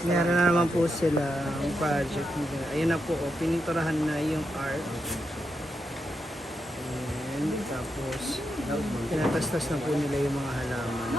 Meron na naman po sila ang project nila. Ayun na po, oh, pininturahan na yung art. Ayan, tapos pinatastas na po nila yung mga halaman.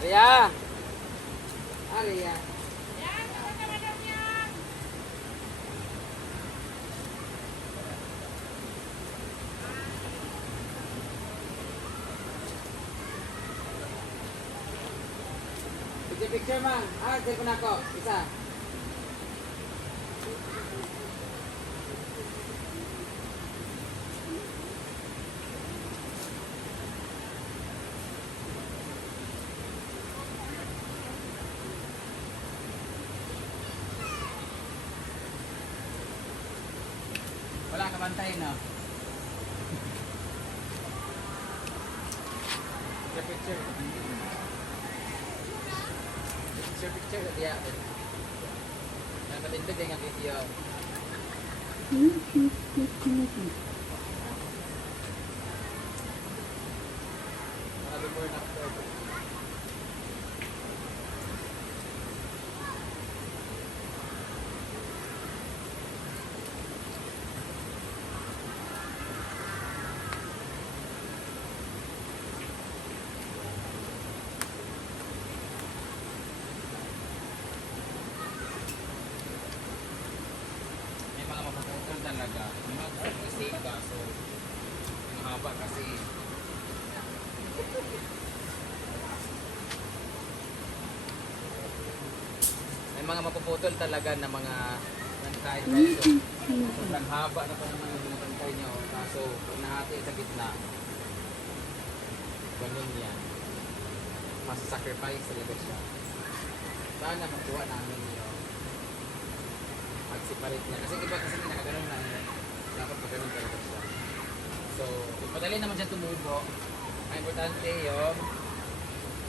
Ria. Ria. Picture man. Cellphone ako. Isa. Wala ka bantay, no? Picture. Picture sa diya. Ang matindog din ang video. Mga before and after. May mga mapaputol talaga. May mga mistake ka. So, mahaba kasi. May mga mapuputol talaga na mga bantay. So, sobrang haba na po naman yung mga bantay nyo. Kaso, pag nahati sa gitna, ganun yan. Mas sacrifice talaga siya. Sana makuha namin yung mag-separate niya. Kasi iba kasi nakaganon na dapat magano'n talaga siya. So, madali naman siya tumubo. Ang importante yung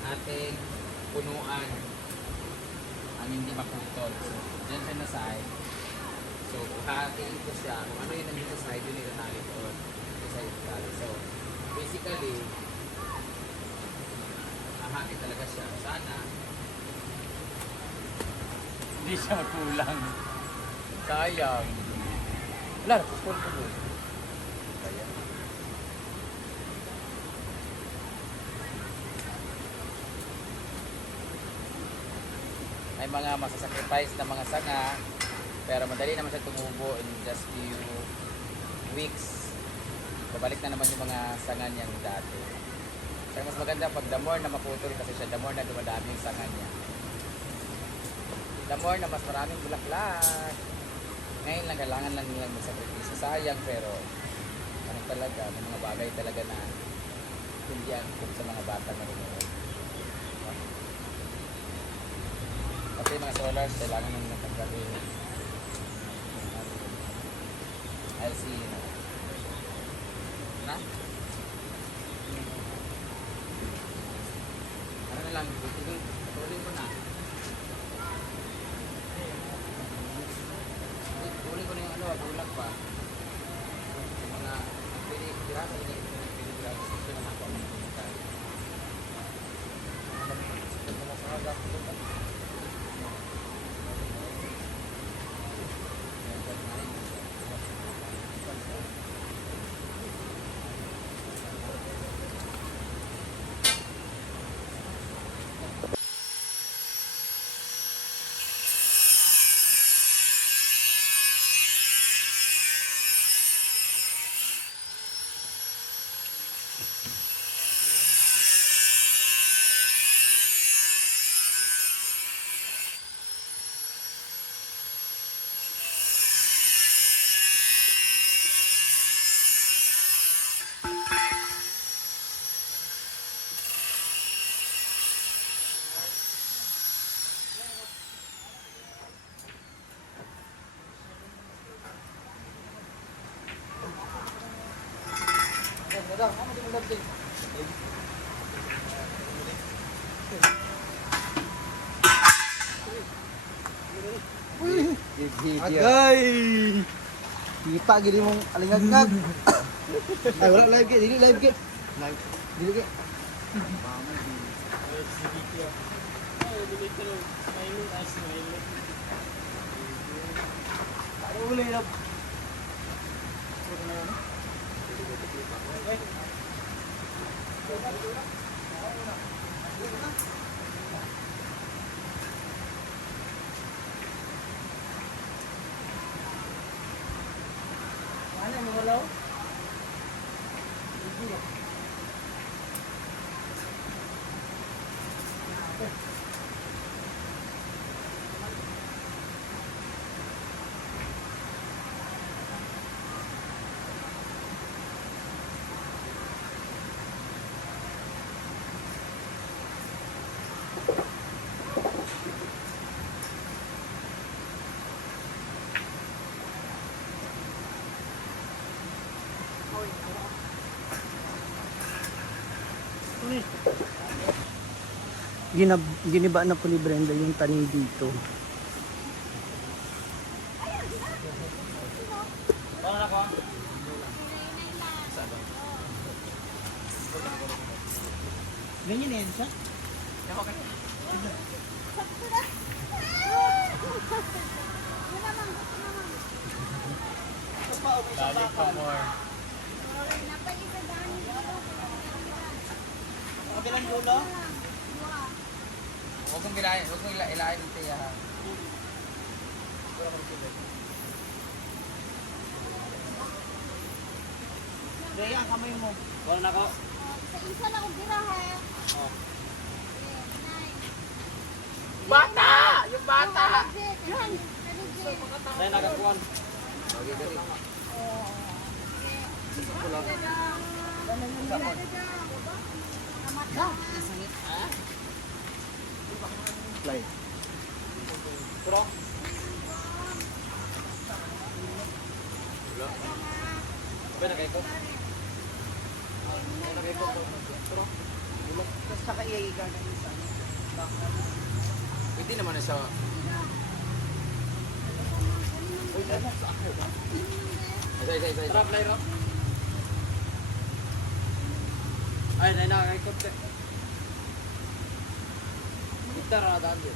ating punuan ang hindi maputol. So, dyan siya na side. So, hatiin ko siya. Kung ano yun nandito sa side, yun yung natali doon. Sa side. So, basically, hahati talaga siya. Sana, hindi siya magkulang. Sayang. Wala, puspol ko doon. Sayang. May mga masasacrifice na mga sanga, pero madali naman siya tumubo in just few weeks. Babalik na naman yung mga sanga niyang dati. Pero mas maganda pag the more na maputol kasi siya, the more na dumadami yung sanga niya. The more na mas maraming bulaklak. Ngayon lang, kailangan lang nilang magsakripisyo. Sayang, pero ano talaga, may mga bagay talaga na hindi ang kung sa mga bata na rin. Kasi mga solars, kailangan nang natanggalin. LC, na? Ano na lang, tuloy ko na. Tuloy ko na yung bulak pa. Yung mga pinipirasa, pinipirasa, gusto na ako ang pinipirasa. Agay! Kita gini mong alingagag. Ay, wala live kit. Dili live kit. Live. Dili kit. Ano boleh na? Mana yang mengelau? giniba na po ni Brenda yung tanim dito. Ganyan yan siya. Dali pa more. Kabilang dulo. Huwag mong ilahin ito ya. Rhea, ang kamay mo. Wala na ko. Sa isa lang ang birahe. Oh. Nine. Bata! Yung bata! Yan. Kaligid. Dahil nagakuhan. Okay, dali. Play. Pero, ba na kayo ko? Tapos saka iiga na isa. Pwede naman na siya. Isa. Trap na yun. Ay, nakakaikot ka. Gitar na daan din.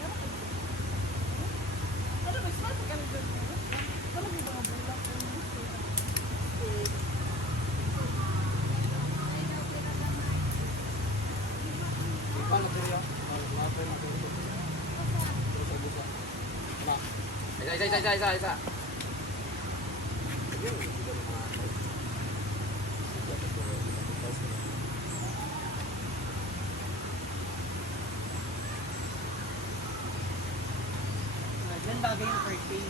Isa. Yan bagay yung curtain.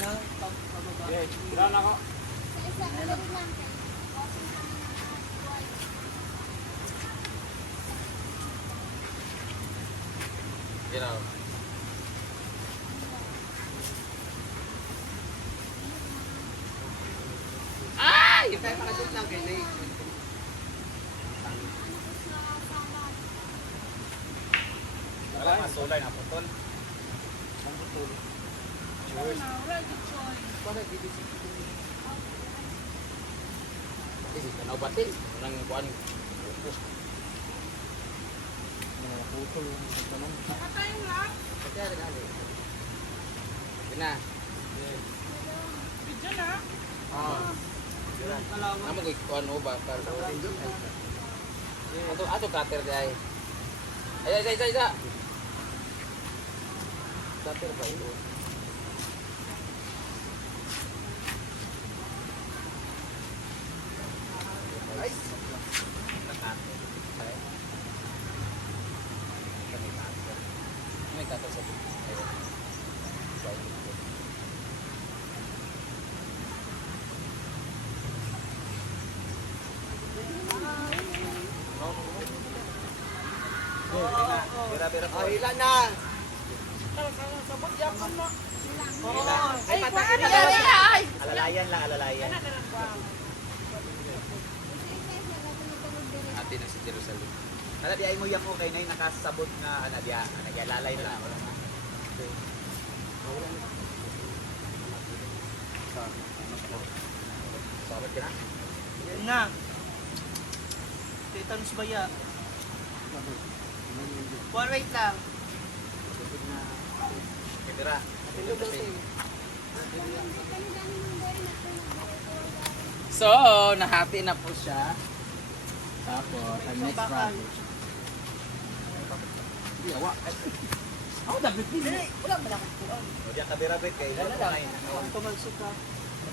Na pababa. Okay, kailangan na ako. Sa isa, madali lang kayo. Walking kami ng twice. Ginaw. Ay! Yung tayo makasot lang kay Lake. Wala, masulay na putol. Ang putol. Cheers. Bakit dito si Kasi tanaw batin. Nang kuan. Upos. Mga putol yung tanong. Pati ada kali. Kena. Oh. Kamu ko kuan o bakal. Ato cutter day. Ay. Cutter ba ito? Ay. May cutter sa dito. Bira po. Ay, ilan na. Ay, patay. Alalayan lang, alalayan. Ate na si Jerusalem. Ala di ay mo yak okay nay nakasabot nga ana dia lalay na wala na. Sabot ka na? Yan na. Tetanus baya. One wait lang. Kamera. So, nahati na po siya. Tapos, ang next project. Hindi, awa. Ako, dapat din. Wala mo na kukuhan. O dia kamera bet kay Wala lang. Ang tumalsik ka.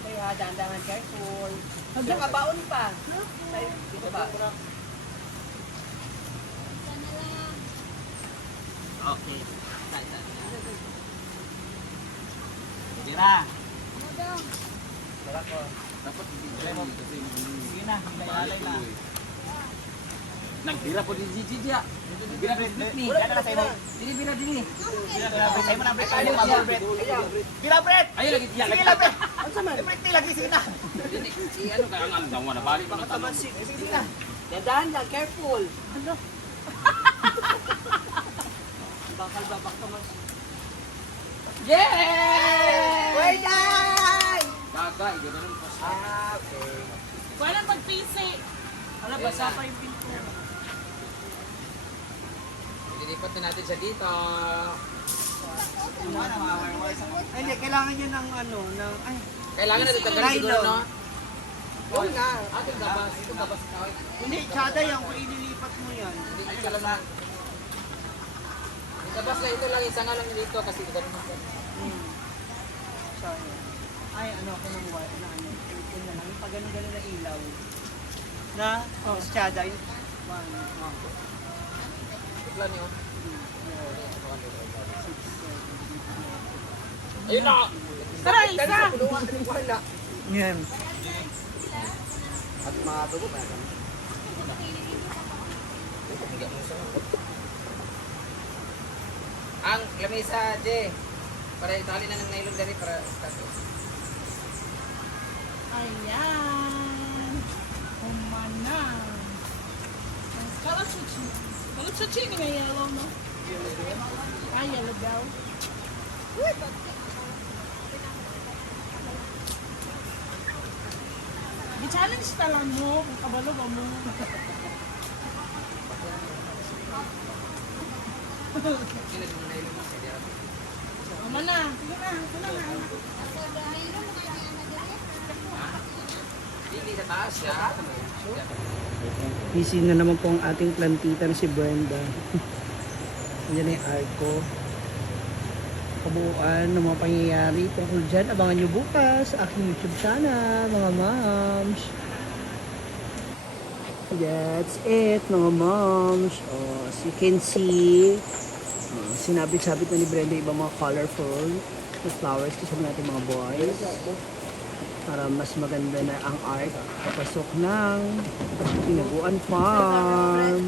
Kaya dandangan careful. Hanggang kabaon pa. Tayo, dito ba? Isa na lang. Okay. Tira. Ano daw? Dapat hindi mo. Sige na, ilalay na. Nagtira po din si Gigi. Bira po ni. Wala na sa'yo. Dili bira dili. Sa'yo mo na break. Ayaw, bubble breath. Bila breath! Ayo lagi tiyak. Sige lang, breath! Ano sa man? Breath nila, sige na. Dili si ano kaya ang daw na balik Baka tamasik. Sige na. Dandahan lang, careful. Bakal babak ka mas. Yay! Way day! Bagay, gano'n po siya. Ah, okay. Wala mag-PC. Ala, basa pa yung pinto. Ililipat na natin siya dito. Ay, hindi, kailangan niya ng ano, ng, ay, Kailangan natin tanggalin siguro, no? Oo nga. Ating gabas. Ito gabas na. Hindi, tsada yan, kung ililipat mo yan. Hindi ito lang na. Yung gabas na ito lang, isa nga lang dito kasi gano'n mo. Sorry. Ay, ano ako ng wire na ano, yun na lang, yung pag gano'n na ilaw. Na, oh, tsada yun. One, Ito lang yun. Ayun na! Tara, isa! yan. At mga tubo ba? Ang lamesa, Je. Para itali na ng nylon dari para status. Ayan. Humana. Kalau cuci. Kalau cuci ini nggak yellow, no? Ah, yellow daw. Di-challenge talang mo kung kabalo ba mo. Tama na. Sige na. Ito na na. Hindi sa taas siya. Busy na naman po ang ating plantita na si Brenda. Yan na yung arko. Kabuuan ng mga pangyayari tungkol dyan. Abangan nyo bukas sa aking YouTube channel, mga moms. That's it, mga moms. Oh, as you can see, sinabit-sabit na ni Brenda ibang mga colorful na flowers kasama natin mga boys. Para mas maganda na ang art papasok ng Tinaguan Farm.